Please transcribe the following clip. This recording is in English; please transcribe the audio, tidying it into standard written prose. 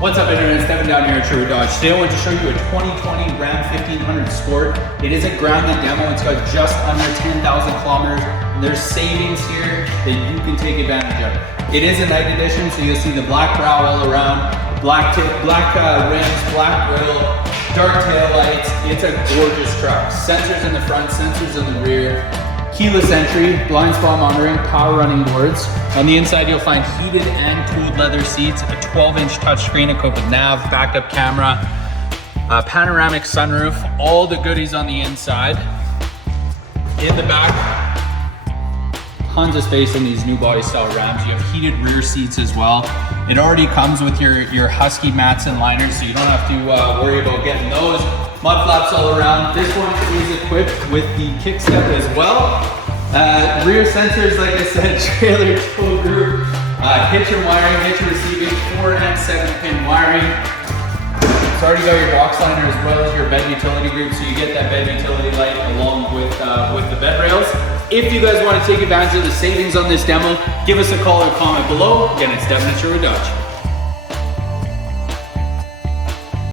What's up, everyone? It's Devin down here at Sherwood Dodge. Today I want to show you a 2020 Ram 1500 Sport. It is a grounded demo. It's got just under 10,000 kilometers. And there's savings here that you can take advantage of. It is a night edition, so you'll see the black brow all around, black rims, black grille, dark tail lights. It's a gorgeous truck. Sensors in the front, sensors in the rear. Keyless entry, blind spot monitoring, power running boards. On the inside, you'll find heated and cooled leather seats, a 12-inch touchscreen equipped with nav, backup camera, panoramic sunroof, all the goodies on the inside. In the back, tons of space in these new body style Rams. You have heated rear seats as well. It already comes with your Husky mats and liners, so you don't have to worry about getting those. Mud flaps all around. This one is equipped with the kickstep as well. Rear sensors, like I said, trailer tow group, hitch and wiring, hitch and receiving, 4 and 7-pin wiring. It's already got your box liner as well as your bed utility group, so you get that bed utility light along with the bed rails. If you guys want to take advantage of the savings on this demo, give us a call or comment below. Again, it's Devin at Sherwood Dodge.